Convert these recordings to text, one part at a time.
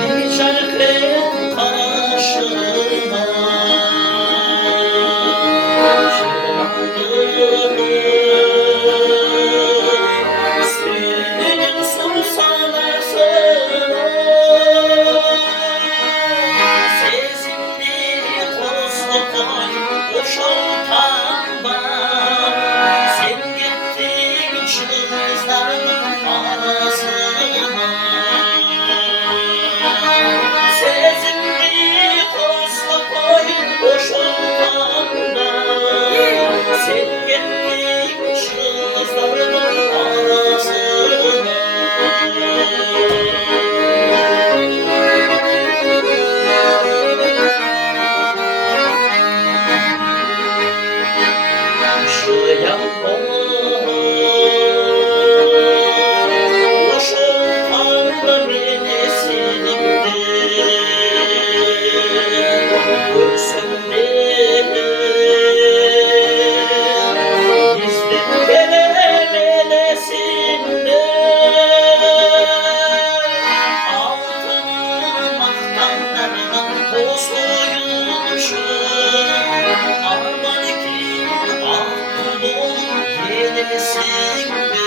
Bir çarkın karşında Sürünün susana sana Sezin bir koslu koy boşaltan var Sen gittin çığızların arasına Sezin bir koslu koy boşaltan var Sen gittin çığızların arasına Yaşayan o şoltanla beni sildi Görsün bizden gelen elesinde Altın maktamlardan bozulmuşum Aman iki aklım yenisinde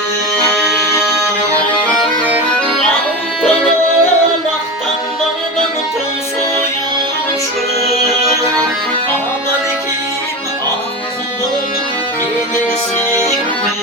Altın maktamlardan bozulmuşum Aman iki aklım yenisinde